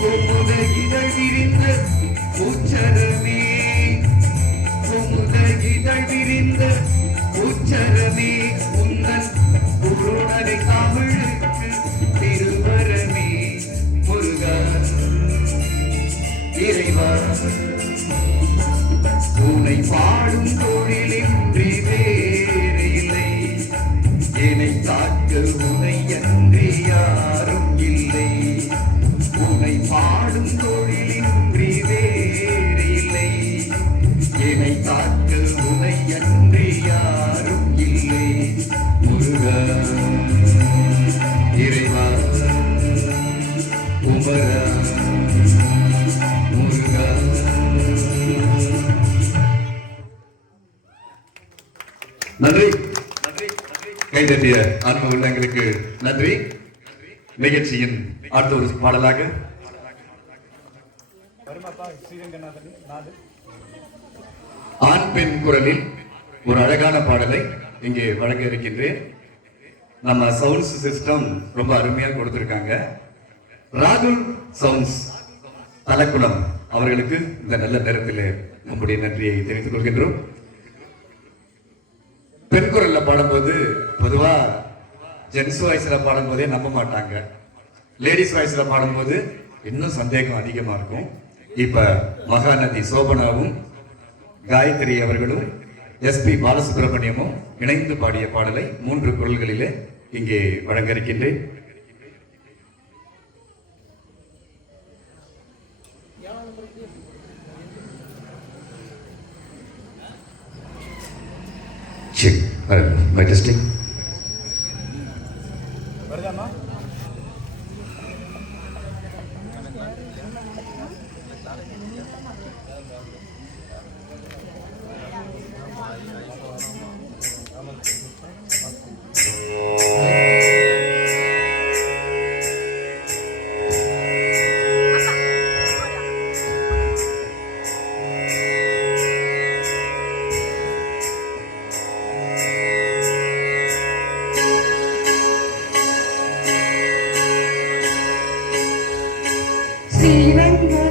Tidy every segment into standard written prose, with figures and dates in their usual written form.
குமுத இதழ் விரிந்த உச்சரமே குமுத இதழ் விரிந்த உச்சரமே உந்தன் குருணரை தமிழுக்கு திருவரமே முருகா இறைவா உன்னை பாடும் தொழிலின்றி வேறு இல்லை என்னை காக்க உன்னை அன்றி யாரும் இல்லை உன்னை பாடும் தொழிலின்றி வேறு இல்லை என்னை காக்க உன்னை அன்றி யாரும் இல்லை முருகா இறைவா உமரா முருகா. நன்றி கைதட்டிய அன்பு உள்ளங்களுக்கு நன்றி. நிகழ்ச்சியின் அடுத்த ஒரு பாடலாக ஆண் பெண் குரலில் ஒரு அழகான பாடலை இங்கே வழங்க இருக்கின்றேன். நம்ம சவுண்ட்ஸ் சிஸ்டம் ரொம்ப அருமையாக கொடுத்திருக்காங்க. ராகுல் சவுண்ட்ஸ் தலக்குளம் அவர்களுக்கு இந்த நல்ல நேரத்தில் நம்முடைய நன்றியை தெரிவித்துக் கொள்கின்றோம். பெண் குரல்ல பாடும்போது பொதுவா ஜென்ஸ் வாய்ஸ்ல பாடும்போதே நம்ப மாட்டாங்க. லேடிஸ் வாய்ஸ்ல பாடும்போது இன்னும் சந்தேகம் அதிகமா இருக்கும். இப்ப மகாநதி சோபனாவும் காயத்ரி அவர்களும் எஸ்பி பாலசுப்ரமணியமும் இணைந்து பாடிய பாடலை 3 குரல்களிலே இங்கே வழங்க இருக்கின்றேன். My testing.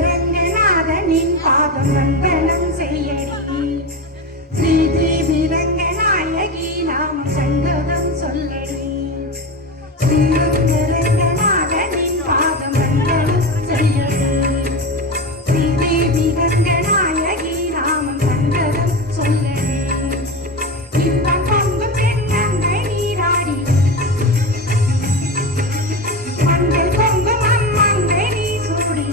ஸ்ரீரங்கரங்கநாதனின் பாதம் வந்தனம் செய்யடி ஸ்ரீதேவிரங்கநாயகி நாம சங்கதம் சொல்லடி ஸ்ரீரங்கரங்கநாதனின் பாதம் வந்தனம் செய்யடி ஸ்ரீதேவிரங்கநாயகி நாம சங்கதம் சொல்லடி இன்பம் பொங்கும் தென்னங்கை நீராடி மங்கள் பொங்கும் அம்மங்கை நீ சூடி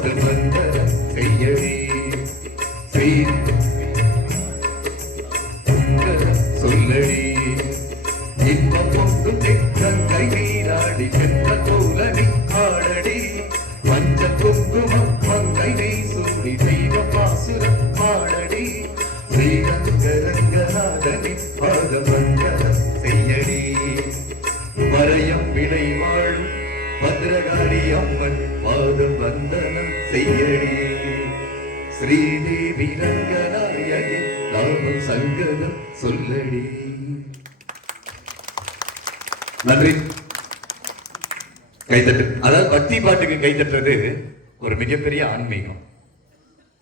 பாடு மங்களம் செய்யடி ஸ்ரீ சொல்லடி இன்பம் பொங்கும் கங்கை நீராடி சென்ற தோழனி காடடி மஞ்ச குங்குமம் மங்கை நெய் சூடி தெய்வ பாசுரம் பாடடி ஸ்ரீரங்கரங்கநாதனி பாத மங்களம் செய்யடி மறையம் வினை வாழும் பத்ரகாளி அம்மன் பாதம் வந்தனம் செய்யடி ஸ்ரீதேவி ரங்கநாயகி நாமம் சங்கதம் சொல்லடி. நன்றி. கைத்தட்டு. அதாவது பக்தி பாட்டுக்கு கைத்தட்டுறது ஒரு மிகப்பெரிய ஆன்மீகம்.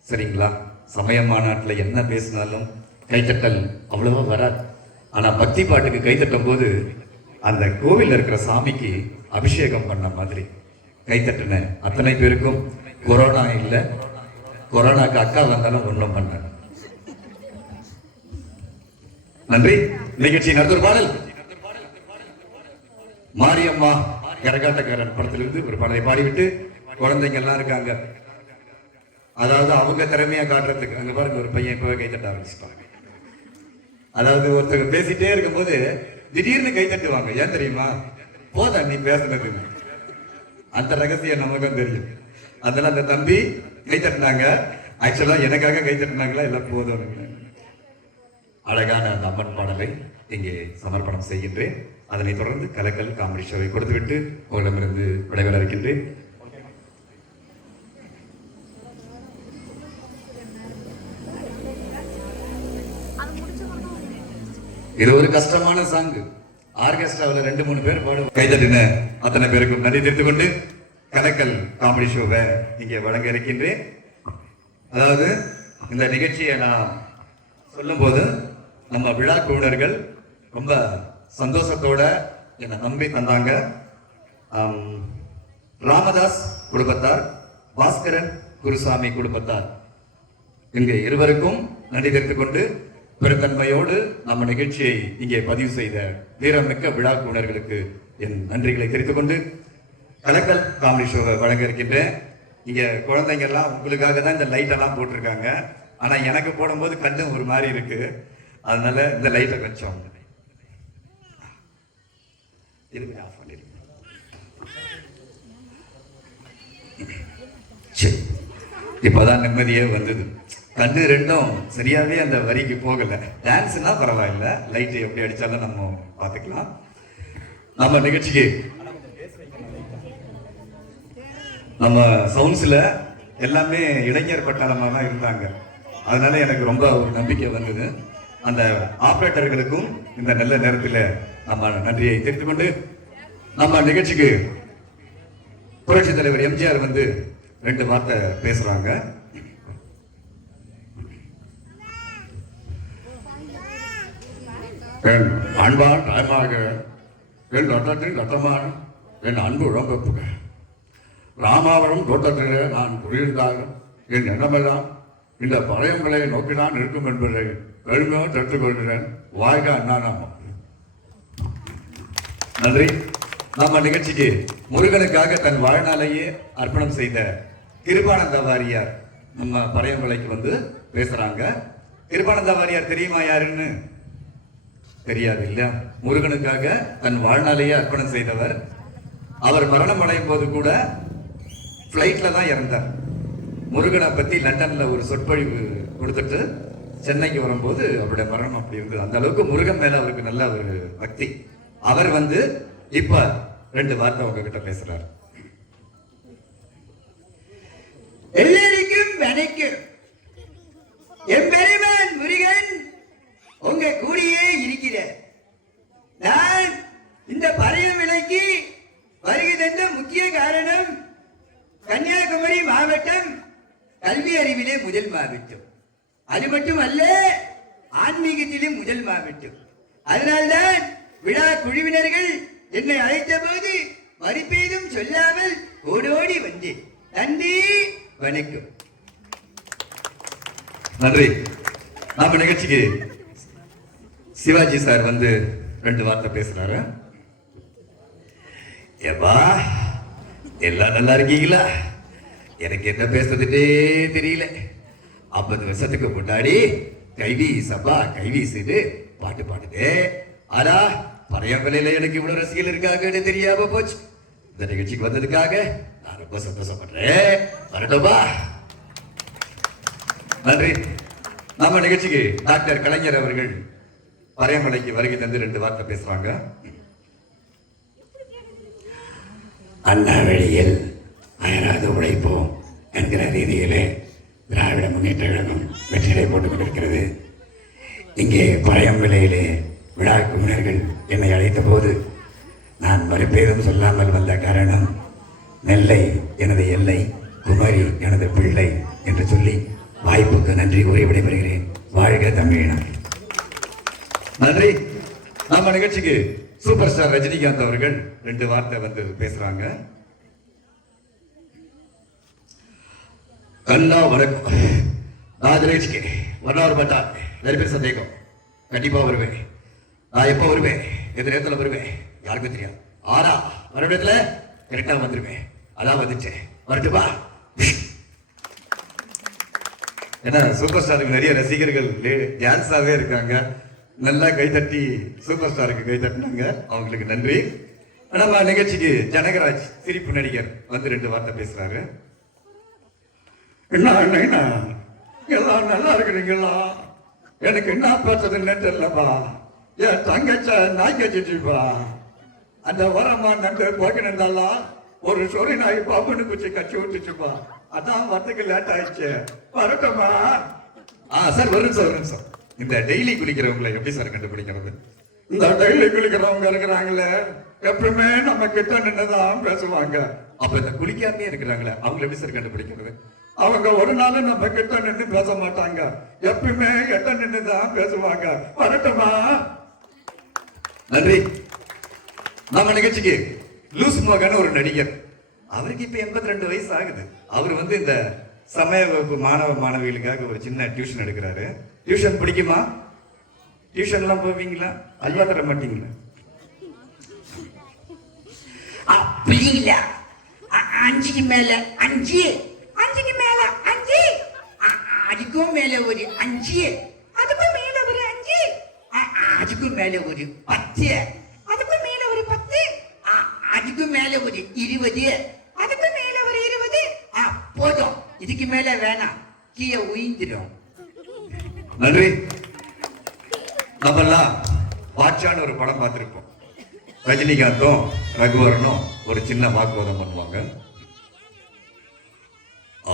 சரிங்களா? சமய மாநாட்டுல என்ன பேசினாலும் கைத்தட்டல் அவ்வளவா வராது. ஆனா பக்தி பாட்டுக்கு கைத்தட்டும் போது அந்த கோவில் இருக்கிற சாமிக்கு அபிஷேகம் பண்ண மாதிரி கைத்தட்டின அத்தனை பேருக்கும் கொரோனா இல்ல, கொரோனாக்கு அக்கா வந்தாலும் ஒன்றும் பண்ண. நன்றி. நிகழ்ச்சி நடத்தும் பாடல் மாரியம்மா கரகாட்டக்காரன் படத்திலிருந்து ஒரு பாடலை பாடிவிட்டு குழந்தைங்க எல்லாம் இருக்காங்க, அதாவது அவங்க திறமையா காட்டுறதுக்கு. அங்க பாருங்க ஒரு பையன் இப்பவே கைத்தட்ட ஆரம்பிச்சுட்டாங்க. அதாவது ஒருத்தர் பேசிட்டே இருக்கும்போது திடீர்னு கைத்தட்டுவாங்க. ஏன் தெரியுமா? போதா நீ பேசுனது, அந்த ரகசியம் நமக்கும் தெரியும். அதனால அந்த தம்பி கைத்தட்டினாங்க. ஆக்சுவலா எனக்காக கைத்தட்டினாங்களா எல்லாம் போதும். அழகான அந்த அம்மன் பாடலை இங்கே சமர்ப்பணம் செய்கின்றேன். அதனைத் தொடர்ந்து கலக்கல் காமெடி ஷோவை கொடுத்துவிட்டு உங்களிடமிருந்து விடைபெற இருக்கின்றேன். இது ஒரு கஷ்டமான சாங்கு. ஆர்கெஸ்ட்ராவில் 2-3 பேர் பாடுவோம். கைதட்டின அத்தனை பேருக்கும் நன்றி தெரிவித்துக் கொண்டு கலக்கல் காமெடி ஷோவை இங்கே வழங்க இருக்கின்றேன். அதாவது இந்த நிகழ்ச்சியை நான் சொல்லும் போது நம்ம விழா குழுவினர்கள் ரொம்ப சந்தோஷத்தோட என்னை நம்பி தந்தாங்க. ராமதாஸ் குடும்பத்தார், பாஸ்கரன் குருசாமி குடும்பத்தார், இங்கே இருவருக்கும் நன்றி தெரிவித்துக் கொண்டு பெருந்தன்மையோடு நம்ம நிகழ்ச்சியை இங்கே பதிவு செய்த வீரமிக்க விழா குழுவினர்களுக்கு என் நன்றிகளை தெரிவித்துக் கொண்டு கலக்கல் காமெடி ஷோவை வழங்க இருக்கின்றேன். இங்க குழந்தைங்க எல்லாம் உங்களுக்காக தான் இந்த லைட் எல்லாம் போட்டிருக்காங்க. ஆனா எனக்கு போடும்போது கண்ணு ஒரு மாதிரி இருக்கு. அதனால இந்த லைட்டை கொஞ்சம் ஆஃப் பண்ணிருக்கேன். சரி, இப்பதான் நிம்மதியே வந்தது. கண்ணு ரெண்டும் சரியாவே அந்த வரிக்கு போகல. டான்ஸ்னா பரவாயில்ல, லைட் எப்படி அடிச்சாலும் நம்ம பார்த்துக்கலாம். நம்ம நிகழ்ச்சிக்கு நம்ம சவுண்ட்ஸ்ல எல்லாமே இளைஞர் பட்டாளமாக தான் இருந்தாங்க. அதனால எனக்கு ரொம்ப ஒரு நம்பிக்கை வந்தது. அந்த ஆபரேட்டர்களுக்கும் இந்த நல்ல நேரத்தில் நம்ம நன்றியை தெரிவித்துக் கொண்டு நம்ம நிகழ்ச்சிக்கு புரட்சி தலைவர் எம்ஜிஆர் வந்து 2 வார்த்தை பேசுறாங்க. என் அன்பான் தாயமாக, என் ரத்தத்தின் ரத்தமான என் அன்பு உடம்புக்கு ராமாவரம் தோட்டத்திலே நான் புரிந்தால் என் எண்ணமெல்லாம் இந்த பழையங்களை நோக்கிதான் இருக்கும் என்பதை பெருமையாக தெரிவித்துக் கொள்கிறேன். வாழ்க அண்ணா நாமம். நன்றி. நம்ம நிகழ்ச்சிக்கு முருகனுக்காக தன் வாழ்நாளையே அர்ப்பணம் செய்த கிருபானந்த வாரியார் நம்ம பழையமலைக்கு வந்து பேசுறாங்க. கிருபானந்த வாரியார் தெரியுமா யாருன்னு? தெரியாது இல்ல. முருகனுக்காக தன் வாழ்நாளையே அர்ப்பணம் செய்தவர். அவர் மரணம் அடையும் போது கூட பிளைட்ல தான் இறந்தார். முருகனை பத்தி லண்டன்ல ஒரு சொற்பொழிவு கொடுத்துட்டு சென்னைக்கு வரும்போது அவருடைய மரணம் அப்படி இருந்தது. அந்த அளவுக்கு முருகன் மேல அவருக்கு நல்ல ஒரு பக்தி. அவர் வந்து இப்ப 2 வார்த்தை உங்ககிட்ட பேசுறாரு. எல்லாருக்கும் வணக்கம். எம்பெருமான் முருகன் உங்க கூடியே இருக்கிறார். நான் இந்த பழையமலைக்கு வருகை தந்த முக்கிய காரணம் கன்னியாகுமரி மாவட்டம் கல்வி அறிவிலே முதல் மாவட்டம். அது மட்டுமல்ல, ஆன்மீகத்திலே முதல் மாவட்டம். அதனால்தான் விழா குழுவினர்கள் என்னை அழைத்த போது மறுபேதும் சொல்லாமல் ஓடோடி வந்தேன். நன்றி, வணக்கம். நன்றி. நம்ம நிகழ்ச்சிக்கு சிவாஜி சார் வந்து 2 வார்த்தை பேசுறாரு. ஏப்பா எல்லாம் நல்லா இருக்கீங்களா? எனக்கு என்ன பேசுறதுட்டே தெரியல. 50 வருஷத்துக்கு முன்னாடி கைவி சபா கைவீசுன்னு பாட்டு பாடுது. ஆனா பழையம்பலையில எனக்கு இவ்வளவு ரசிகர்கள் இருக்காங்கன்னு தெரியாம போச்சு. இந்த நிகழ்ச்சிக்கு வந்ததுக்காக நான் ரொம்ப சந்தோஷப்படுறேன். வரட்டும்பா. நன்றி. நம்ம நிகழ்ச்சிக்கு டாக்டர் கலைஞர் அவர்கள் பறையமலைக்கு வருகை தந்து 2 வார்த்தை பேசுறாங்க. அண்ணா வழியில் அயராது உழைப்போம் என்கிற ரீதியிலே திராவிட முன்னேற்ற கழகம் வெற்றிலை போட்டுக் கொண்டிருக்கிறது. இங்கே பழையம்பலையிலே விழா குழுவினர்கள் என்னை அழைத்த போது நான் மறுபேரும் சொல்லாமல் வந்த காரணம், நெல்லை எனது எல்லை, குமரி எனது பிள்ளை என்று சொல்லி வாய்ப்புக்கு நன்றி கூறி விடைபெறுகிறேன். வாழ்க தமிழினம். நன்றி. நம்ம நிகழ்ச்சிக்கு சூப்பர் ஸ்டார் ரஜினிகாந்த் அவர்கள் 2 வார்த்தை வந்து பேசுறாங்க. கண்ணா வணக்கம். நான் நிகழ்ச்சிக்கு 1 hour பட்டா நிறைய பேர் சந்தேகம். கண்டிப்பா வருவேன். நான் எப்போ வருவேன், எந்த நேரத்தில் வருவேன் யாருக்கும் தெரியாது. ஆனா வர இடத்துல கரெக்டா வந்துருவேன். அதான் வந்துட்டேன். வரட்டுமா? ஏன்னா சூப்பர் ஸ்டாருக்கு நிறைய ரசிகர்கள் டான்ஸாவே இருக்காங்க. நல்லா கைத்தட்டி சூப்பர் ஸ்டாருக்கு கை தட்டினாங்க. அவங்களுக்கு நன்றி. நம்ம நிகழ்ச்சிக்கு ஜனகராஜ் சிரிப்பு நடிகர் வந்து 2 வார்த்தை பேசுறாரு. என்ன என்ன எல்லாம் நல்லா இருக்கிறீங்களா? எனக்கு என்ன பேசுறதுன்னு தெரியலப்பா. என் தங்கச்ச நாய் கச்சிச்சுப்பா. அந்த வரமா நண்டு போக்கினதெல்லாம் ஒரு சொறி நாய் பாம்புன்னு குச்சி கச்சி விட்டுச்சுப்பா. அதான் வரத்துக்கு லேட் ஆயிடுச்சு. வரட்டுமா? சார் ஒரு நிமிஷம். இந்த டெய்லி குளிக்கிறவங்களை எப்படி சார் கண்டுபிடிக்கிறது? இந்த டெய்லி குளிக்கிறவங்க இருக்கிறாங்களே, எப்பவுமே நம்ம கிட்ட நின்னுதான் பேசுவாங்க. அப்ப இந்த குளிக்காமே இருக்கிறாங்களே, அவங்களை எப்படி சார் கண்டுபிடிக்கிறது? அவங்க ஒரு நாளும் நம்ம கிட்ட நின்று பேச மாட்டாங்க. எப்பவுமே எட்ட நின்னுதான் பேசுவாங்க. வரட்டுமா? நன்றி. நம்ம நிகழ்ச்சிக்கு லூஸ் மகன் ஒரு நடிகர். அவருக்கு இப்ப 82 வயசு ஆகுது. அவர் வந்து இந்த சமய வகுப்பு மாணவ மாணவிகளுக்காக ஒரு சின்ன டியூஷன் எடுக்கிறாரு. டியூஷன் பிடிக்குமா? டியூஷன் எல்லாம் போவீங்களா? அல்வா தர மாட்டீங்களா? அப்படி இல்ல. 5க்கு மேல 5, 5க்கு மேல 5, அதுக்கும் மேல ஒரு 5, அதுக்கும் மேல ஒரு 5, அதுக்கும் மேல ஒரு 10, அதுக்கும் மேல ஒரு 10, அதுக்கும் மேல ஒரு 20, அதுக்கும் மேல ஒரு 20. போதும், இதுக்கு மேல வேணாம், கீழே உயிர்ந்துடும். நன்றி. நம்மெல்லாம் பாட்சான்னு ஒரு படம் பார்த்திருப்போம். ரஜினிகாந்தும் ரகுவரனும் ஒரு சின்ன வாக்குவாதம் பண்ணுவாங்க.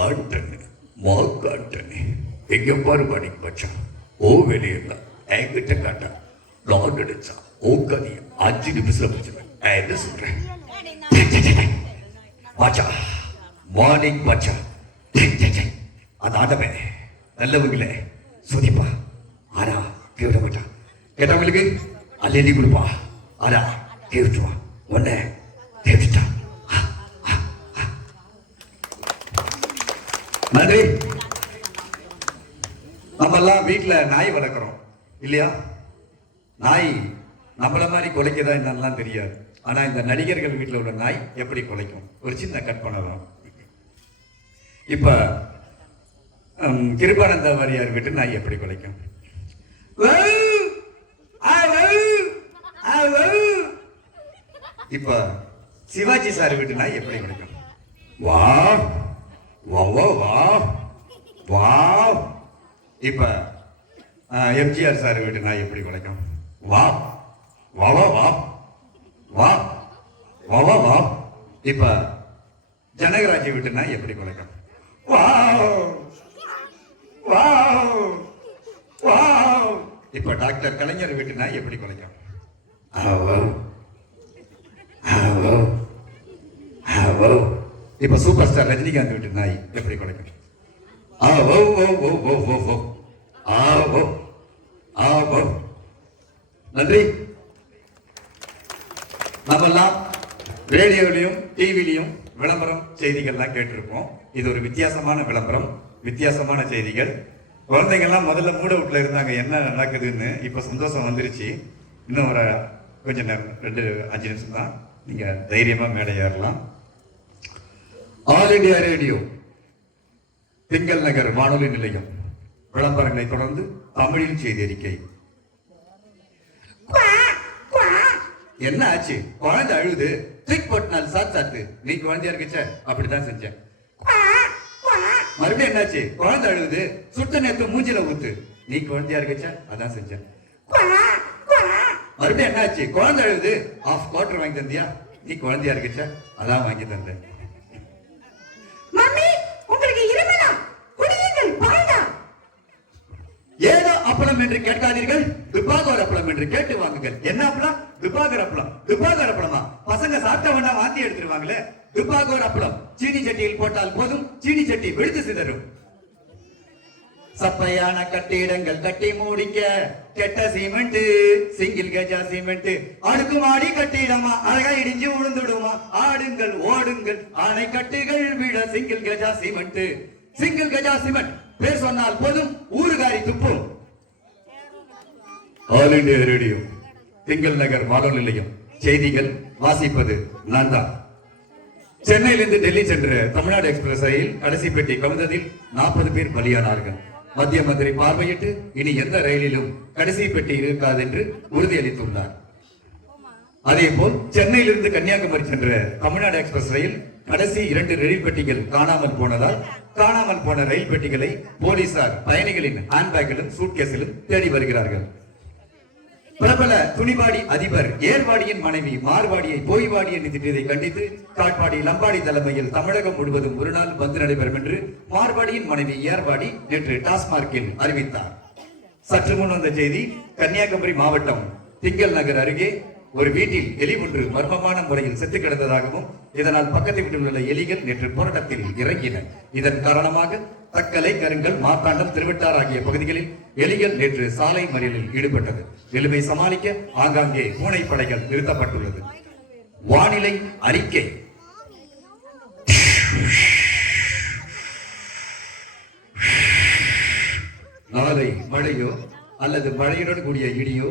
ஆண்டனு மாக்காண்டனு எங்க பாரு மணி பச்சா ஓ வெளியில என்கிட்ட காட்டா லாக் அடிச்சா ஓ கதைய 5 நிமிஷம் வச்சுருவேன். என்ன சொல்றேன்? பாச்சா மார்னிங் பாச்சா அது ஆட்டமே நல்லவங்களே சுதிப்பா. ஆனா கேவிட மாட்டான். கேட்டவங்களுக்கு அல்லி கொடுப்பா. ஆனா கேவிட்டுவா. உன்ன கேவிட்டா. நன்றி. நம்ம எல்லாம் வீட்டுல நாய் வளர்க்குறோம் இல்லையா? நாய் நம்மள மாதிரி குலைக்கதா என்னெல்லாம் தெரியாது. ஆனா இந்த நடிகர்கள் வீட்டுல உள்ள நாய் எப்படி குலைக்கும்? ஒரு சின்ன கட் பண்ணலாம். இப்ப கிருபானந்த வாரியார் வீட்டு நாய் எப்படி குலைக்கும்? இப்ப சிவாஜி சார் வீட்டு நாய் எப்படி குலைக்கும்? வா வா வா வா வா. இப்ப எம்ஜிஆர் சார் வீட்டு நாய் எப்படி குலைக்கும்? வா வா வா வா வா வா வா வா. இப்ப ஜனகராஜ் வீட்டு நாய் எப்படி குலைக்கும்? இப்ப டாக்டர் கலைஞர் வீட்டு நாய் எப்படி குலைக்கும்? இப்ப சூப்பர் ஸ்டார் ரஜினிகாந்த் வீட்டு நாய் எப்படி குலைக்கும்? நன்றி. நம்மெல்லாம் ரேடியோலையும் டிவிலையும் விளம்பரம் செய்திகள்லாம் கேட்டிருப்போம். இது ஒரு வித்தியாசமான விளம்பரம், வித்தியாசமான செய்திகள். குழந்தைங்கள்லாம் முதல்ல மூட வீட்டில் இருந்தாங்க என்ன நடக்குதுன்னு. இப்போ சந்தோஷம் வந்துருச்சு. இன்னும் ஒரு கொஞ்ச நேரம் 2-5 நிமிஷம் தான். நீங்கள் தைரியமாக மேடை ஏறலாம். ஆல் இண்டியா ரேடியோ திங்கள் நகர் வானொலி நிலையம் விளம்பரங்களை தொடர்ந்து தமிழில் செய்தி அறிக்கை. குவா, குவா. என்ன ஆச்சு? குழந்தை அழுது. ட்ரிக் போட்டினால் சாத்து. நீ குழந்தையா இருக்குச்ச அப்படித்தான் செஞ்சேன். குவா, குவா. மறுபடியும் என்னாச்சு? குழந்தை அழுது. சுட்ட நேரத்து மூஞ்சில ஊத்து. நீ குழந்தையா இருக்குச்ச அதான் செஞ்சேன். குவா, குவா. மறுபடியும் என்னாச்சு? குழந்தை அழுது. ஆஃப் குவார்டர் வாங்கி தந்தியா? நீ குழந்தையா இருக்குச்ச அதான் வாங்கி தந்தேன். மம்மி, உங்களுக்கு இருமலா? குடியுங்கள், பால்தான். ஏதோ அப்பளம் என்று கேட்காதீர்கள், துப்பாகர் அப்பளம் என்று கேட்டு வாங்குங்கள். என்ன அப்பளம்? துப்பாகர் அப்பளம். துப்பாகர் அப்பளமா? பசங்க சாப்பிட்ட வேணா வாந்தி எடுத்துருவாங்களே. துப்பாகர் அப்பளம் சீனி சட்டியில் போட்டால் போதும், சீனி சட்டி வெடித்து சிதறும். சப்பையான கட்டிடங்கள் கட்டி மூடிக்க கெட்ட சிமெண்ட், சிங்கிள் கஜா சிமெண்ட். அடுக்குமாடி கட்டிடமா அழகா இடிஞ்சு விழுந்துடுமா? ஆடுங்கள் ஓடுங்கள் ஆணை கட்டுகள் விட single Gaja cement. Single Gaja cement பேர் சொன்னால் போதும், ஊறுகாரி துப்பும். ஆல் இண்டியா ரேடியோ திங்கள் நகர் வானொலி நிலையம் செய்திகள் வாசிப்பது நான் தான். சென்னையிலிருந்து டெல்லி சென்ற தமிழ்நாடு எக்ஸ்பிரஸ் ரயில் கடைசி பெட்டி கவிழ்ந்ததில் 40 பேர் பலியானார்கள். மத்திய மந்திரி பார்வையிட்டு இனி எந்த ரயிலிலும் கடைசி பெட்டி இருக்காது என்று உறுதியளித்துள்ளார். அதேபோல் சென்னையிலிருந்து கன்னியாகுமரி சென்ற தமிழ்நாடு எக்ஸ்பிரஸ் ரயில் கடைசி 2 ரயில் பெட்டிகள் காணாமல் போனதால் காணாமல் போன ரயில் பெட்டிகளை போலீசார் பயணிகளின் ஹேண்ட்பேக்கிலும் சூட்கேஸிலும் தேடி வருகிறார்கள். பிரபல துணிபாடி அதிபர் ஏர்வாடியின் மனைவி மார்வாடியை போய்வாடி என்று திட்டியதை கண்டித்து காட்பாடி லம்பாடி தலைமையில் தமிழகம் முழுவதும் ஒரு நாள் பந்து நடைபெறும் என்று மார்வாடியின் மனைவி ஏர்வாடி நேற்று டாஸ்மார்க்கில் அறிவித்தார். சற்று முன் வந்த செய்தி, கன்னியாகுமரி மாவட்டம் திங்கள் நகர் அருகே ஒரு வீட்டில் எலி ஒன்று மர்மமான முறையில் செத்து கிடந்ததாகவும் இதனால் பக்கத்து வீட்டில் உள்ள எலிகள் நேற்று போராட்டத்தில் இறங்கின. இதன் காரணமாக தக்கலை, கருங்கல், மார்த்தாண்டம், திருவட்டார் ஆகிய பகுதிகளில் எலிகள் நேற்று சாலை மறியலில் ஈடுபட்டது. நிலைமை சமாளிக்க ஆங்காங்கே பூனைப்படைகள் நிறுத்தப்பட்டுள்ளது. வானிலை அறிக்கை. நாளை மழையோ அல்லது மழையுடன் கூடிய இடியோ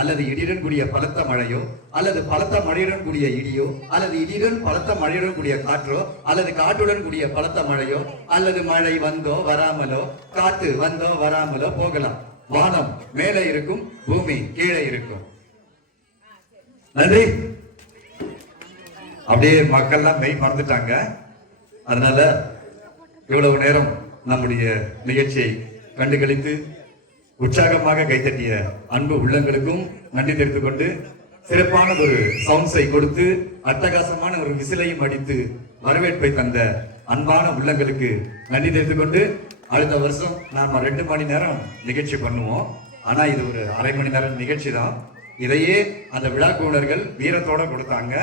அல்லது இடியுடன் கூடிய பலத்த மழையோ அல்லது பலத்த மழையுடன் கூடிய இடியோ அல்லது இடியுடன் பலத்த மழையுடன் கூடிய காற்றோ அல்லது காற்றுடன் கூடிய பலத்த மழையோ அல்லது மழை வந்தோ வராமலோ காற்று வந்தோ வராமலோ போகலாம். வானம் மேலே இருக்கும், பூமி கீழே இருக்கும். நன்றி. அப்படியே மக்கள்லாம் மெய் மறந்துட்டாங்க. அதனால இவ்வளவு நேரம் நம்முடைய நிகழ்ச்சியை கண்டுகளித்து உற்சாகமாக கைத்தட்டிய அன்பு உள்ளங்களுக்கும் நன்றி தெரிவித்துக் கொண்டு, சிறப்பான ஒரு சவுண்ட்ஸை கொடுத்து அட்டகாசமான ஒரு விசிலையும் அடித்து வரவேற்பை தந்த அன்பான உள்ளங்களுக்கு நன்றி தெரிவித்துக் கொண்டு, அடுத்த வருஷம் நாம 2 மணி நேரம் நிகழ்ச்சி பண்ணுவோம். ஆனா இது ஒரு அரை மணி நேரம் நிகழ்ச்சி தான். இதையே அந்த விழாக்குழுவினர்கள் வீரத்தோட கொடுத்தாங்க.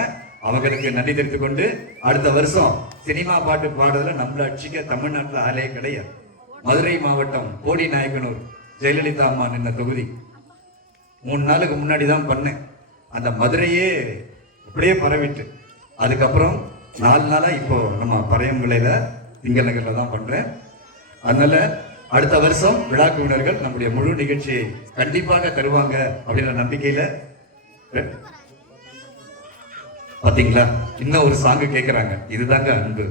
அவங்களுக்கு நன்றி தெரிவித்துக் கொண்டு, அடுத்த வருஷம் சினிமா பாட்டு பாடுறதுல நம்மள அடிச்சுக்க தமிழ்நாட்டுல ஆளே கிடையாது. மதுரை மாவட்டம் போடி நாயக்கனூர் ஜெயலலிதா அம்மா நின்ன தொகுதி 3 நாளுக்கு முன்னாடி தான் பண்ணேன். அந்த மதுரையே அப்படியே பரவிட்டு, அதுக்கப்புறம் 4 நாளா இப்போ நம்ம பறையம் விளையில திங்கள் நகர்ல தான் பண்றேன். அதனால அடுத்த வருஷம் விழாக்குழுவினர்கள் நம்முடைய முழு நிகழ்ச்சியை கண்டிப்பாக தருவாங்க அப்படின்ற நம்பிக்கையில பாத்தீங்களா, இன்னும் ஒரு சாங்கு கேட்கிறாங்க. இதுதாங்க அன்பு.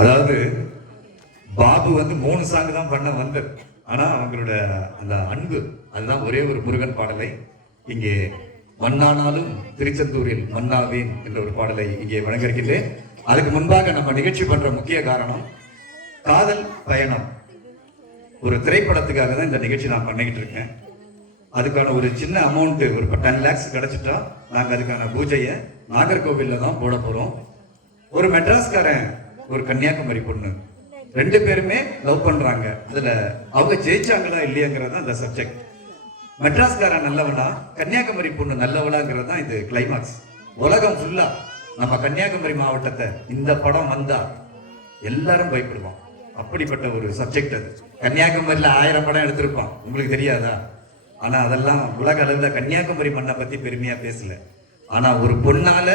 அதாவது பாபு வந்து 3 சாங் தான் பண்ண வந்தது. ஆனா அவங்களோட அந்த அன்பு அதுதான் ஒரே ஒரு முருகன் பாடலை இங்கே மண்ணானாலும் திருச்செந்தூரில் மன்னாவேன் என்ற ஒரு பாடலை இங்கே வழங்கியிருக்கின்றேன். அதுக்கு முன்பாக நம்ம நிகழ்ச்சி பண்ற முக்கிய காரணம் காதல் பயணம். ஒரு திரைப்படத்துக்காக தான் இந்த நிகழ்ச்சி நான் பண்ணிக்கிட்டு இருக்கேன். அதுக்கான ஒரு சின்ன அமௌண்ட் ஒரு 10 lakhs கிடைச்சிட்டா நாங்க அதுக்கான பூஜையை நாகர்கோவில்ல தான் போட போறோம். ஒரு மெட்ராஸ்காரன் ஒரு கன்னியாகுமரி பொண்ணு 2 பேருமே லவ் பண்றாங்க. அதுல அவங்க ஜெயிச்சாங்களா இல்லையாங்கிறது அந்த சப்ஜெக்ட். மெட்ராஸ்காரன் நல்லவனா, கன்னியாகுமரி பொண்ணு நல்லவளாங்கிறது தான் இது கிளைமாக்ஸ். உலகம் ஃபுல்லா நம்ம கன்னியாகுமரி மாவட்டத்தை இந்த படம் வந்தா எல்லாரும் பயப்படுவோம். அப்படிப்பட்ட ஒரு சப்ஜெக்ட் அது. கன்னியாகுமரியில 1000 படம் எடுத்திருப்பான், உங்களுக்கு தெரியாதா? ஆனா அதெல்லாம் உலக அளவுல கன்னியாகுமரி மண்ணை பத்தி பெருமையா பேசல. ஆனா ஒரு பொண்ணால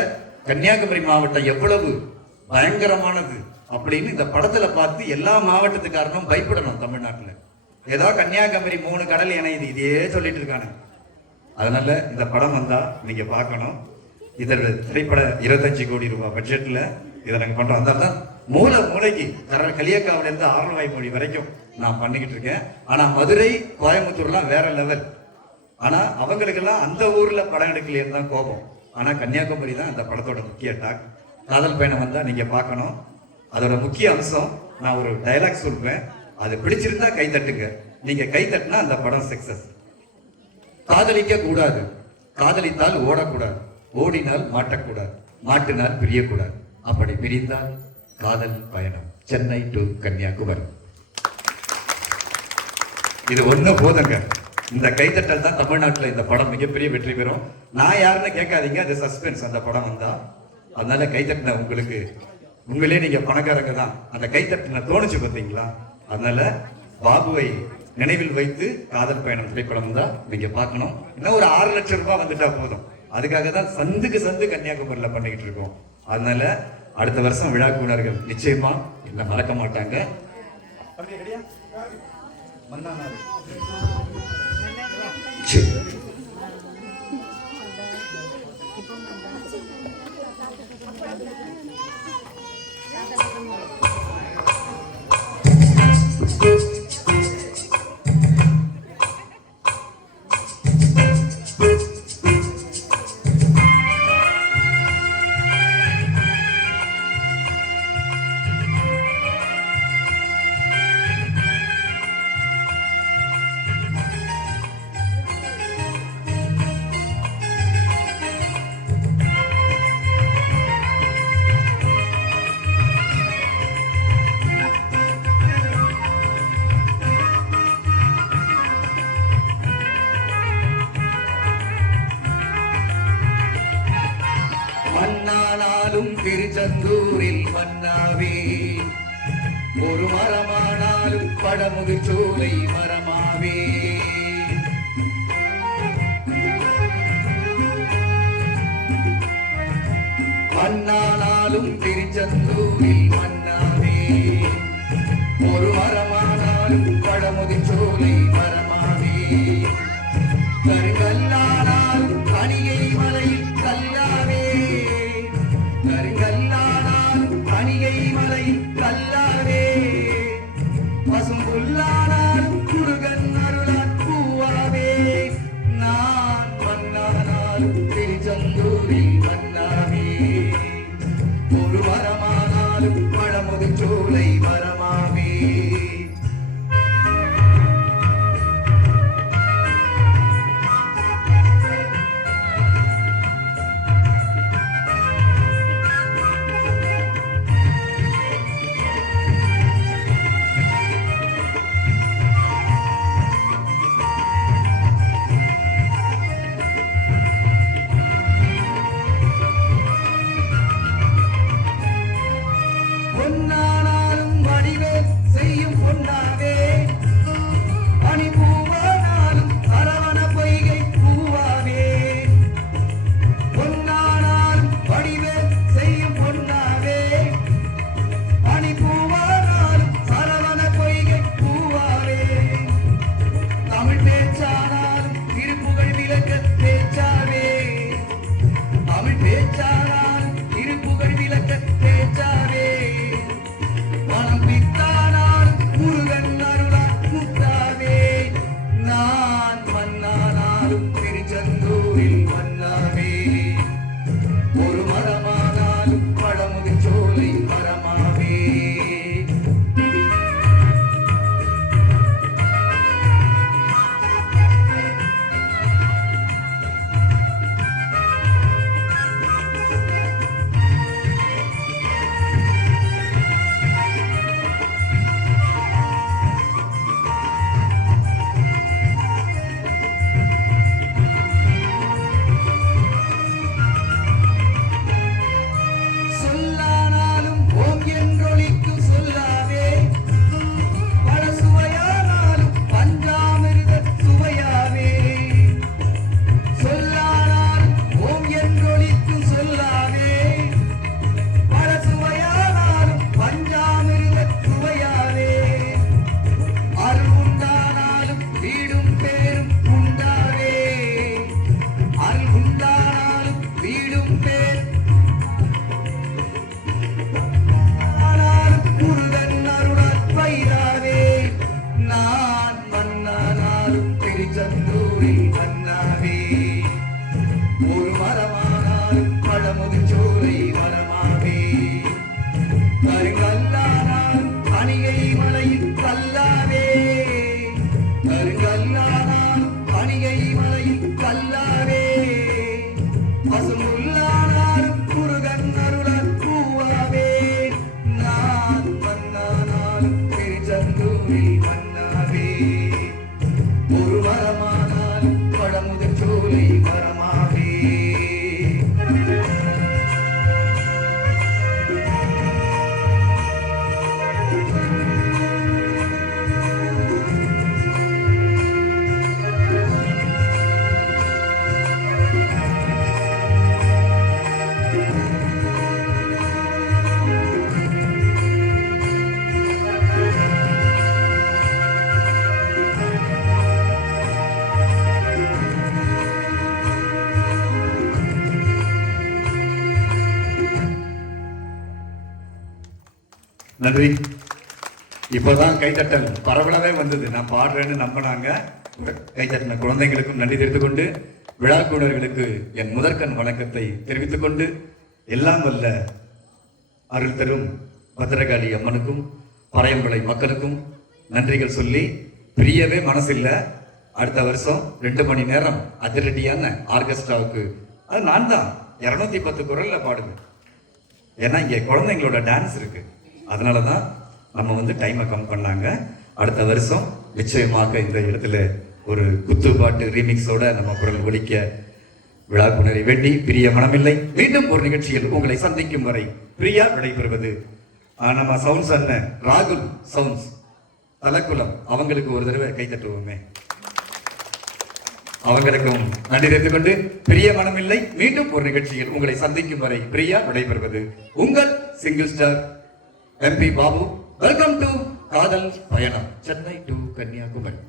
கன்னியாகுமரி மாவட்டம் எவ்வளவு பயங்கரமானது அப்படின்னு இந்த படத்துல பார்த்து எல்லா மாவட்டத்துக்காரனும் பயப்படணும் தமிழ்நாட்டுல. ஏதோ கன்னியாகுமரி 3 கடல் இணையுது இதே சொல்லிட்டு இருக்கானு. அதனால இந்த படம் வந்தா நீங்க பார்க்கணும். இதோட திரைப்பட 25 கோடி ரூபாய் பட்ஜெட்ல இதை நாங்க பண்றோம். அதனால மூளைக்கு கலியக்காவில இருந்து ஆரல்வாய்மொழி வரைக்கும் நான் பண்ணிக்கிட்டு இருக்கேன். ஆனா மதுரை கோயம்புத்தூர்லாம் வேற லெவல். ஆனா அவங்களுக்கெல்லாம் அந்த ஊர்ல படம் எடுக்கலையே தான் கோபம். ஆனா கன்னியாகுமரி தான் அந்த படத்தோட முக்கிய டாக். காதல் பயணம் வந்தா நீங்க பார்க்கணும். அதோட முக்கிய அம்சம் நான் ஒரு டயலாக் சொல்வேன், அது பிடிச்சிருந்தா கை தட்டுங்க. நீங்க கை தட்டினா அந்த படம் சக்சஸ். காதலிக்க கூடாது, காதலித்தால் ஓடக்கூடாது, ஓடினால் மாட்டக்கூடாது, மாட்டினால் பிரியக்கூடாது, அப்படி பிரிந்தால் காதல் பயணம் சென்னை டு கன்னியாகுமரி. இது ஒண்ணு போதுங்க. இந்த கைத்தட்டல் தான் தமிழ்நாட்டுல இந்த படம் மிகப்பெரிய வெற்றி பெறும். நான் யாருன்னு கேட்காதீங்க, அது சஸ்பென்ஸ். அந்த படம் வந்தா அதனால கைத்தட்டின உங்களுக்கு உங்களே நீங்க பணக்காரங்க தான். அந்த கைத்தட்டின தோணுச்சு பார்த்தீங்களா? அதனால பாபுவை நினைவில் வைத்து காதல் பயணம் திரைப்படம் தான் நீங்க பார்க்கணும். இன்னும் ஒரு 6 லட்சம் ரூபாய் வந்துட்டா போதும். அதுக்காக தான் சந்துக்கு சந்து கன்னியாகுமரியில பண்ணிக்கிட்டு இருக்கோம். அதனால அடுத்த வருஷம் விழாக்குனர்கள் நிச்சயமா என்ன மறக்க மாட்டாங்க. சரி. மண்ணானாலும் திருச்செந்தூரில் மன்னாவே, ஒரு மரமானாலும் படமுதிர் சோலை மரமாவே. மண்ணானாலும் திருச்செந்தூரில் மன்னாவே, ஒரு மரமானாலும் படமுதிர் சோலை மரமாவே. கருங்கல்லானாலும் கனிகை மலையில் கல்லாவே, கருங்கல்லானாலும் கனிகை மலையில் கல்லாவே. பசும்புல்லானாலும் முருகன் அருளால் பூவாவே. நான் மண்ணானாலும் திருச்செந்தூரில் மன்னாவே, ஒரு மரமானாலும் பழமுதிர் சோலை மரமாவே. திருச்செந்தூரில் மன்னாவே ஒரு மரமானாலும் பழமுதிர்ச்சோலை மரமாவே கருங்கல்லானாலும் அணிகை மலையில் கல்லாவே கருங்கல்லானாலும் அணிகை மலையில் கல்லாவே பசுமுல்லானாலும் முருகன் அருளால் பூவாவே நான் மன்னானாலும் திருச்செந்தூரில் மன்னாவே ஒரு மரமானாலும் பழமுதிர்ச்சோலை மரமாவே நன்றி. இப்பதான் கைத்தட்டல் பரவலாவே வந்தது. நான் பாடுறேன்னு நம்பினாங்க. கைத்தட்டின குழந்தைகளுக்கும் நன்றி தெரிவித்துக் கொண்டு விழாக்குழுவர்களுக்கு என் முதற்கண் வணக்கத்தை தெரிவித்துக் கொண்டு எல்லாம் வல்ல அருள் தரும் பத்திரகாளி அம்மனுக்கும் பறையம்பளை மக்களுக்கும் நன்றிகள் சொல்லி பிரியவே மனசில்ல. அடுத்த வருஷம் 2 மணி நேரம் அதிரடியான ஆர்கெஸ்ட்ராவுக்கு அது நான் தான் 210 குரல்ல பாடுவேன். ஏன்னா இங்க குழந்தைங்களோட டான்ஸ் இருக்கு. அதனாலதான் நம்ம வந்து டைமை கம் பண்ணாங்க. அடுத்த வருஷம் நிச்சயமாக இந்த இடத்துல ஒரு குத்துப்பாட்டு ரீமிக்ஸோட நம்ம குரல் ஒலிக்க விழாக்குனரை வேண்டி பிரிய மனமில்லை. மீண்டும் ஒரு நிகழ்ச்சியில் உங்களை சந்திக்கும் வரை பிரியா விடைபெறுவது. நம்ம சவுண்ட்ஸ் அண்ணன் ராகுல் சவுண்ட்ஸ் தலக்குளம் அவங்களுக்கு ஒரு தடவை கை தட்டுவோமே. அவங்களுக்கும் நன்றி தெரிவித்துக் கொண்டு பிரிய மனமில்லை. மீண்டும் ஒரு நிகழ்ச்சியில் உங்களை சந்திக்கும் வரை பிரியா விடைபெறுவது உங்கள் single star MP Babu. Welcome to காதல் பயணம் சென்னை டு கன்னியாகுமரி.